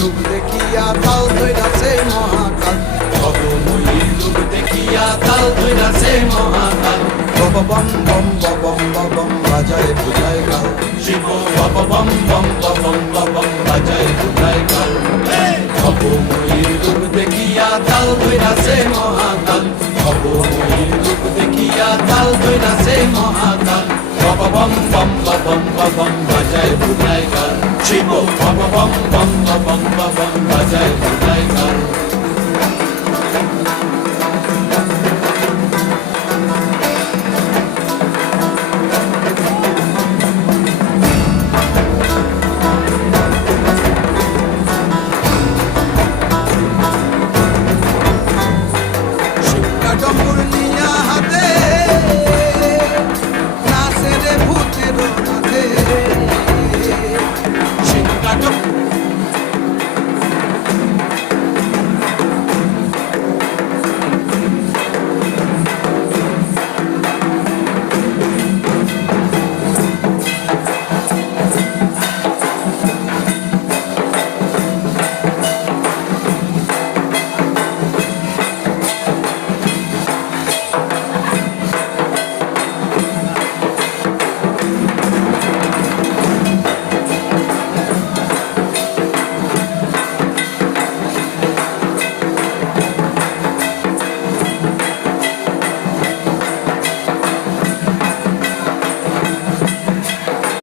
রূপ দেখিয়া তাল ধইরাছে মহাকাল, ভবময়ীর রূপ দেখিয়া তাল ধইরাছে মহাকাল। বম বম বম বম বম বাজায় বুঝায় গাল, শিব বব বম বম বম বম বাজায় বুঝায় গাল। ভবময়ীর রূপ দেখিয়া তাল ধইরাছে মহাকাল, ভবময়ীর রূপ দেখিয়া তাল ধইরাছে মহাকাল। বব বম বম বম বাজায় বুঝায় গাল, শিব বব বম বম বাজায় বুঝায় গাল।